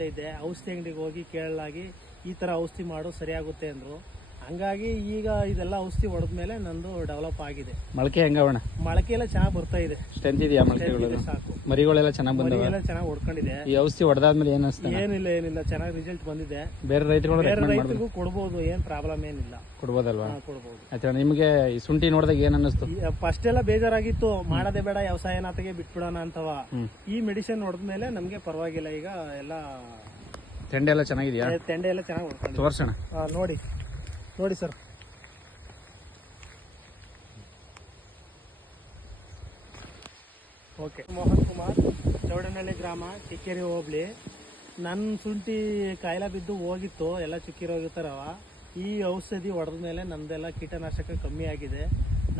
ಅಂತ ಇದ್ದೆ. ಔಷಧಿ ಅಂಗಡಿಗೆ ಹೋಗಿ ಕೇಳಲಾಗಿ ಈ ಥರ ಔಷಧಿ ಮಾಡು ಸರಿಯಾಗುತ್ತೆ ಅಂದರು. ಹಂಗಾಗಿ ಈಗ ಇದೆಲ್ಲ ಔಷಧಿ ಹೊಡೆದ್ಮೇಲೆ ನಂದು ಡೆವಲಪ್ ಆಗಿದೆ. ಮೊಳಕೆ ಹೆಂಗವಣ? ಮೊಳಕೆ ಎಲ್ಲ ಚೆನ್ನಾಗಿ ಬರ್ತಾ ಇದೆ. ಸ್ಟ್ರೆಂತ್ ಇದೆಯಾ ಮೊಳಕೆಗಳು? ಸಾಕು. ಮರಿಗಳೆಲ್ಲ ಚೆನ್ನಾಗಿ ಬಂದವ? ಎಲ್ಲ ಚೆನ್ನಾಗಿ ಹೊಡ್ಕೊಂಡಿದೆ. ಈ ಔಷಧಿ ಹೊಡೆದಾದ್ಮೇಲೆ ಏನು ಅನಿಸ್ತಾ? ಏನಿಲ್ಲ ಚೆನ್ನಾಗಿ ರಿಸಲ್ಟ್ ಬಂದಿದೆ. ಬೇರೆ ರೈತರಿಗೂ ಕೊಡ್ಬೋದು, ಏನ್ ಪ್ರಾಬ್ಲಮ್ ಏನಿಲ್ಲ. ಕೊಡ್ಬೋದಲ್ವಾ? ಕೊಡ್ಬೋದು. ಆಯ್ತಾ, ನಿಮಗೆ ಈ ಶುಂಠಿ ನೋಡಿದಾಗ ಏನ್ ಅನ್ನಿಸ್ತು? ಫಸ್ಟ್ ಎಲ್ಲ ಬೇಜಾರಾಗಿತ್ತು, ಮಾಡೋದೇ ಬೇಡ ವ್ಯವಸಾಯನಾತೆಗೆ ಬಿಟ್ಬಿಡೋಣ ಅಂತವ. ಈ ಮೆಡಿಸಿನ್ ಹೊಡೆದ್ಮೇಲೆ ನಮ್ಗೆ ಪರವಾಗಿಲ್ಲ. ಈಗ ಎಲ್ಲ ತೆಂಡೆ ಎಲ್ಲ ಚೆನ್ನಾಗಿದೆಯಾ? ತೆಂಡೆ ಎಲ್ಲ ಚೆನ್ನಾಗಿ ಹೊಡ್ಕೊಂಡಿದೆ. ತೋರ್ಸೋಣ. ನೋಡಿ ಸರ್. ಓಕೆ. ಮೋಹನ್ ಕುಮಾರ್, ಚೌಡನಹಳ್ಳಿ ಗ್ರಾಮ, ಚಿಕ್ಕೇರಿ ಹೋಬಳಿ. ನನ್ನ ಶುಂಠಿ ಕಾಯಿಲೆ ಬಿದ್ದು ಹೋಗಿತ್ತು, ಎಲ್ಲ ಚುಕ್ಕಿರೋಗಿರ್ತಾರವ. ಈ ಔಷಧಿ ಹೊಡೆದ್ಮೇಲೆ ನಮ್ದೆಲ್ಲ ಕೀಟನಾಶಕ ಕಮ್ಮಿ ಆಗಿದೆ.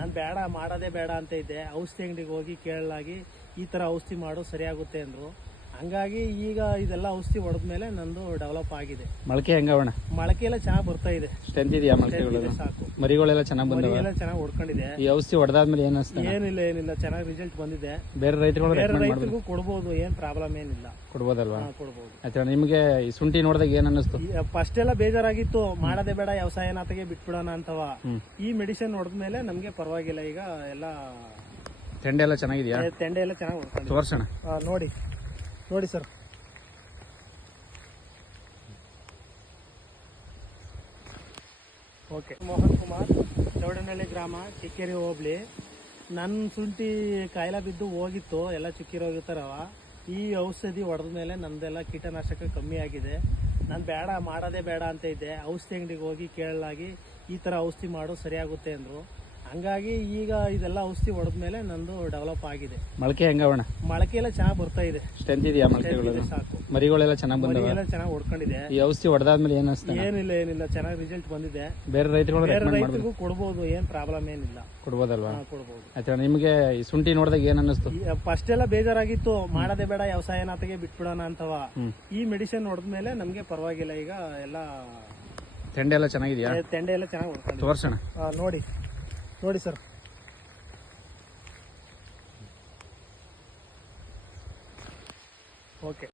ನಾನು ಮಾಡೋದೇ ಬೇಡ ಅಂತ ಇದ್ದೆ. ಔಷಧಿ ಅಂಗಡಿಗೆ ಹೋಗಿ ಕೇಳಲಾಗಿ ಈ ಥರ ಔಷಧಿ ಮಾಡು ಸರಿಯಾಗುತ್ತೆ ಅಂದರು. ಹಂಗಾಗಿ ಈಗ ಇದೆಲ್ಲ ಔಷಧಿ ಹೊಡೆದ್ಮೇಲೆ ನಂದು ಡೆವಲಪ್ ಆಗಿದೆ. ಮೊಳಕೆ ಹೆಂಗವಣ? ಮೊಳಕೆ ಎಲ್ಲ ಚೆನ್ನಾಗಿ ಬರ್ತಾ ಇದೆ. ಸ್ಟ್ರೆಂತ್ ಇದೆಯಾ ಮೊಳಕೆಗಳು? ಸಾಕು. ಮರಿಗಳೆಲ್ಲ ಚೆನ್ನಾಗಿ ಬಂದವ? ಎಲ್ಲ ಚೆನ್ನಾಗಿ ಹೊಡ್ಕೊಂಡಿದೆ. ಈ ಔಷಧಿ ಹೊಡೆದಾದ್ಮೇಲೆ ಏನು ಅನಿಸ್ತಾ? ಏನಿಲ್ಲ ಚೆನ್ನಾಗಿ ರಿಸಲ್ಟ್ ಬಂದಿದೆ. ಬೇರೆ ರೈತರಿಗೂ ಕೊಡ್ಬೋದು, ಏನ್ ಪ್ರಾಬ್ಲಮ್ ಏನಿಲ್ಲ. ಕೊಡ್ಬೋದಲ್ವಾ? ಕೊಡ್ಬೋದು. ಆಯ್ತಾ, ನಿಮಗೆ ಈ ಶುಂಠಿ ನೋಡಿದಾಗ ಏನ್ ಅನ್ನಿಸ್ತು? ಫಸ್ಟ್ ಎಲ್ಲ ಬೇಜಾರಾಗಿತ್ತು, ಮಾಡೋದೇ ಬೇಡ ವ್ಯವಸಾಯನಾತೆಗೆ ಬಿಟ್ಬಿಡೋಣ ಅಂತವ. ಈ ಮೆಡಿಸಿನ್ ಹೊಡೆದ್ಮೇಲೆ ನಮ್ಗೆ ಪರವಾಗಿಲ್ಲ. ಈಗ ಎಲ್ಲ ತೆಂಡೆ ಎಲ್ಲ ಚೆನ್ನಾಗಿದೆಯಾ? ತೆಂಡೆ ಎಲ್ಲ ಚೆನ್ನಾಗಿ ಹೊಡ್ಕೊಂಡಿದೆ. ತೋರ್ಸೋಣ. ನೋಡಿ ಸರ್. ಓಕೆ. ಮೋಹನ್ ಕುಮಾರ್, ಚೌಡನಹಳ್ಳಿ ಗ್ರಾಮ, ಚಿಕ್ಕೇರಿ ಹೋಬಳಿ. ನನ್ನ ಶುಂಠಿ ಕಾಯಿಲೆ ಬಿದ್ದು ಹೋಗಿತ್ತು, ಎಲ್ಲ ಚುಕ್ಕಿರೋಗಿರ್ತಾರವ. ಈ ಔಷಧಿ ಹೊಡೆದ್ಮೇಲೆ ನಮ್ದೆಲ್ಲ ಕೀಟನಾಶಕ ಕಮ್ಮಿ ಆಗಿದೆ. ನಾನು ಮಾಡೋದೇ ಬೇಡ ಅಂತ ಇದ್ದೆ. ಔಷಧಿ ಅಂಗಡಿಗೆ ಹೋಗಿ ಕೇಳಲಾಗಿ ಈ ಥರ ಔಷಧಿ ಮಾಡು ಸರಿಯಾಗುತ್ತೆ ಅಂದರು. ಹಂಗಾಗಿ ಈಗ ಇದೆಲ್ಲ ಔಷಧಿ ಹೊಡೆದ್ಮೇಲೆ ನಂದು ಡೆವಲಪ್ ಆಗಿದೆ. ಮೊಳಕೆ ಹೆಂಗವಣ? ಮೊಳಕೆ ಎಲ್ಲ ಚೆನ್ನಾಗಿ ಬರ್ತಾ ಇದೆ. ಸ್ಟ್ರೆಂತ್ ಇದೆಯಾ ಮೊಳಕೆಗಳು? ಸಾಕು. ಮರಿಗಳೆಲ್ಲ ಚೆನ್ನಾಗಿ ಬಂದವ? ಎಲ್ಲ ಚೆನ್ನಾಗಿ ಹೊಡ್ಕೊಂಡಿದೆ. ಈ ಔಷಧಿ ಹೊಡೆದಾದ್ಮೇಲೆ ಏನು ಅನಿಸ್ತಾ? ಏನಿಲ್ಲ ಚೆನ್ನಾಗಿ ರಿಸಲ್ಟ್ ಬಂದಿದೆ. ಬೇರೆ ರೈತರಿಗೂ ಕೊಡ್ಬೋದು, ಏನ್ ಪ್ರಾಬ್ಲಮ್ ಏನಿಲ್ಲ. ಕೊಡ್ಬೋದಲ್ವಾ? ಕೊಡ್ಬೋದು. ಆಯ್ತಾ, ನಿಮಗೆ ಈ ಶುಂಠಿ ನೋಡಿದಾಗ ಏನ್ ಅನ್ನಿಸ್ತು? ಫಸ್ಟ್ ಎಲ್ಲ ಬೇಜಾರಾಗಿತ್ತು, ಮಾಡೋದೇ ಬೇಡ ವ್ಯವಸಾಯನಾತೆಗೆ ಬಿಟ್ಬಿಡೋಣ ಅಂತವ. ಈ ಮೆಡಿಸಿನ್ ಹೊಡೆದ್ಮೇಲೆ ನಮ್ಗೆ ಪರವಾಗಿಲ್ಲ. ಈಗ ಎಲ್ಲ ತೆಂಡೆ ಎಲ್ಲ ಚೆನ್ನಾಗಿದೆಯಾ? ತೆಂಡೆ ಎಲ್ಲ ಚೆನ್ನಾಗಿ ಹೊಡ್ಕೊಂಡಿದೆ. ತೋರ್ಸೋಣ. ನೋಡಿ ಸರ್. ಓಕೆ.